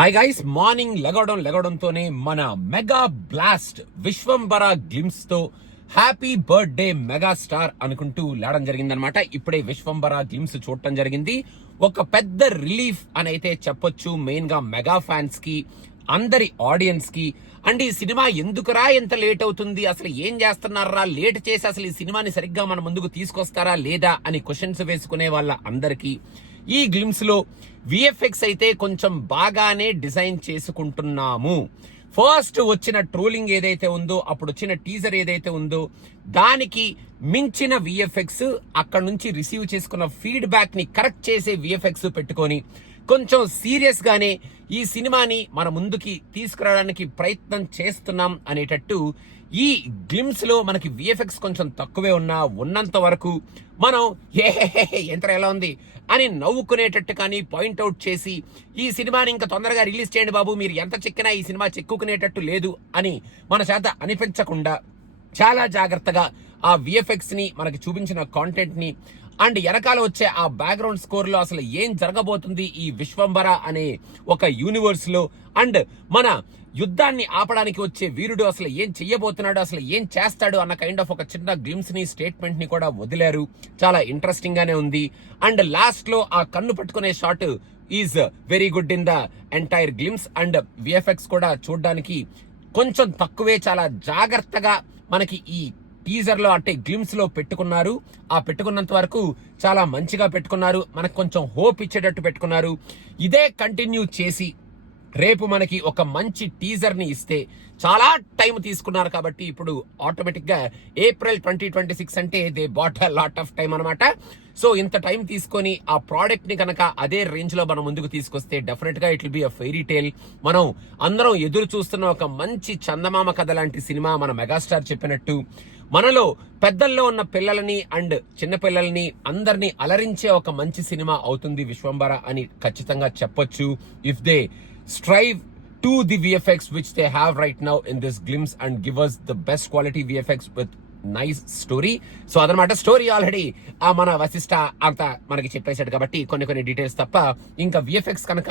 Hi guys, morning లెగవడంతోనే మన mega blast Vishwambhara glimpse తో happy birthday mega star అనుకుంటూ లేవడం జరిగిందనమాట. ఇప్పుడే విశ్వంబర గ్లిమ్స్ చూడటం జరిగింది. ఒక పెద్ద రిలీఫ్ అని అయితే చెప్పొచ్చు, మెయిన్ గా మెగా ఫ్యాన్స్ కి, అందరి ఆడియన్స్ కి. అండ్ ఈ సినిమా ఎందుకురా ఎంత లేట్ అవుతుంది, అసలు ఏం చేస్తున్నారా, లేట్ చేసి అసలు ఈ సినిమాని సరిగ్గా మన ముందుకు తీసుకొస్తారా లేదా అని క్వశ్చన్స్ వేసుకునే వాళ్ళ అందరికీ ఈ గ్లిమ్స్ లో విఎఫ్ఎక్స్ అయితే కొంచెం బాగానే డిజైన్ చేసుకుంటున్నాము. ఫస్ట్ వచ్చిన ట్రోలింగ్ ఏదైతే ఉందో, అప్పుడు వచ్చిన టీజర్ ఏదైతే ఉందో, దానికి మించిన విఎఫ్ఎక్స్, అక్కడ నుంచి రిసీవ్ చేసుకున్న ఫీడ్బ్యాక్ ని కరెక్ట్ చేసే విఎఫ్ఎక్స్ పెట్టుకొని కొంచెం సీరియస్ గానే ఈ సినిమాని మన ముందుకి తీసుకురావడానికి ప్రయత్నం చేస్తున్నాం అనేటట్టు ఈ గ్లిమ్స్ లో మనకి విఎఫ్ఎక్స్ కొంచెం తక్కువే ఉన్నంత వరకు మనం యంత్రం ఎలా ఉంది అని నవ్వుకునేటట్టు కానీ పాయింట్అవుట్ చేసి ఈ సినిమాని ఇంకా తొందరగా రిలీజ్ చేయండి బాబు, మీరు ఎంత చెక్కినా ఈ సినిమా చెక్కుకునేటట్టు లేదు అని మన చేత అనిపించకుండా చాలా జాగ్రత్తగా ఆ విఎఫ్ఎక్స్ ని, మనకి చూపించిన కాంటెంట్ ని అండ్ వెనకాల వచ్చే ఆ బ్యాక్గ్రౌండ్ స్కోర్ లో అసలు ఏం జరగబోతుంది ఈ విశ్వంబర అనే ఒక యూనివర్స్ లో, అండ్ మన యుద్ధాన్ని ఆపడానికి వచ్చే వీరుడు అసలు ఏం చెయ్యబోతున్నాడు, అసలు ఏం చేస్తాడు అన్న కైండ్ ఆఫ్ ఒక చిన్న గ్లిమ్స్ ని, స్టేట్మెంట్ ని కూడా వదిలారు. చాలా ఇంట్రెస్టింగ్ గానే ఉంది. అండ్ లాస్ట్ లో ఆ కన్ను పట్టుకునే shot is very good in the entire glimpse. And VFX కూడా చూడడానికి కొంచెం తక్కువే, చాలా జాగ్రత్తగా మనకి ఈ టీజర్ లో అంటే గ్లిమ్స్ లో పెట్టుకున్నారు. ఆ పెట్టుకున్నంత వరకు చాలా మంచిగా పెట్టుకున్నారు, మనకు కొంచెం హోప్ ఇచ్చేటట్టు పెట్టుకున్నారు. ఇదే కంటిన్యూ చేసి రేపు మనకి ఒక మంచి టీజర్ ని ఇస్తే, చాలా టైం తీసుకున్నారు కాబట్టి ఇప్పుడు ఆటోమేటిక్ గా April 2026 అంటే they bought a lot of time అనమాట. సో ఇంత టైం తీసుకొని ఆ ప్రోడక్ట్ ని కనుక అదే రేంజ్ లో మనం ముందుకు తీసుకొస్తే డెఫినెట్ గా it will be a fairy tale. మనం అందరం ఎదురు చూస్తున్న ఒక మంచి చందమామ కథ లాంటి సినిమా. మన మెగాస్టార్ చెప్పినట్టు మనలో పెద్దల్లో ఉన్న పిల్లలని అండ్ చిన్న పిల్లల్ని అందరినీ అలరించే ఒక మంచి సినిమా అవుతుంది విశ్వంబర అని ఖచ్చితంగా చెప్పొచ్చు. If they strive to the VFX which they have right now in this glimpse and give us the best quality VFX with nice story. So అదనమాట, స్టోరీ ఆల్రెడీ మన వశిష్ట అంతా మనకి చెప్పేశాడు కాబట్టి కొన్ని డీటెయిల్స్ తప్ప ఇంకా విఎఫ్ఎక్స్ కనుక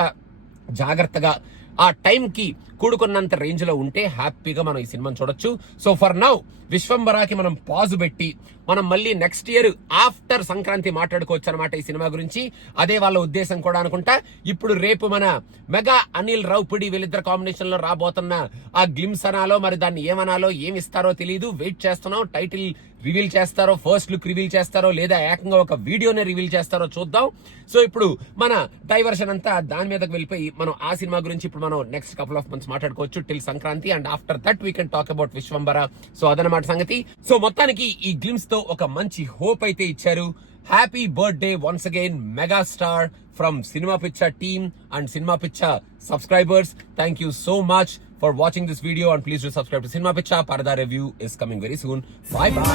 జాగ్రత్తగా ఆ టైం కి కూడుకున్నంత రేంజ్ లో ఉంటే హ్యాపీగా మనం ఈ సినిమాని చూడొచ్చు. సో ఫర్ నౌ విశ్వంబరాకి మనం పాజు పెట్టి మనం మళ్ళీ నెక్స్ట్ ఇయర్ ఆఫ్టర్ సంక్రాంతి మాట్లాడుకోవచ్చు అనమాట ఈ సినిమా గురించి. అదే వాళ్ళ ఉద్దేశం కూడా అనుకుంటా. ఇప్పుడు రేపు మన మెగా అనిల్ రావుపుడి వీళ్ళిద్దరు కాంబినేషన్ లో రాబోతున్న ఆ గ్లిమ్స్ అనాలో మరి దాన్ని ఏమనాలో, ఏమిస్తారో తెలియదు, వెయిట్ చేస్తున్నాం. టైటిల్ రివీల్ చేస్తారో, ఫస్ట్ లుక్ రివీల్ చేస్తారో, లేదా ఏకంగా ఒక వీడియోనే రివీల్ చేస్తారో చూద్దాం. సో ఇప్పుడు మన డైవర్షన్ అంతా దాని మీదకి వెళ్ళిపోయి మనం ఆ సినిమా గురించి ఇప్పుడు మనం నెక్స్ట్ కపుల్ ఆఫ్ మంత్స్ మాట్లాడుకోవచ్చు till Sankranti. And after that we can talk about Vishwambhara. So అదనమాట సంగతి. సో మొత్తానికి ఈ గ్లిమ్స్ తో ఒక మంచి హోప్ అయితే ఇచ్చారు. Happy birthday once again mega star from Cinema Picture team and Cinema Picture subscribers. Thank you so much for watching this video and please do subscribe to Cinema Picture. Parada review is coming very soon. Bye bye.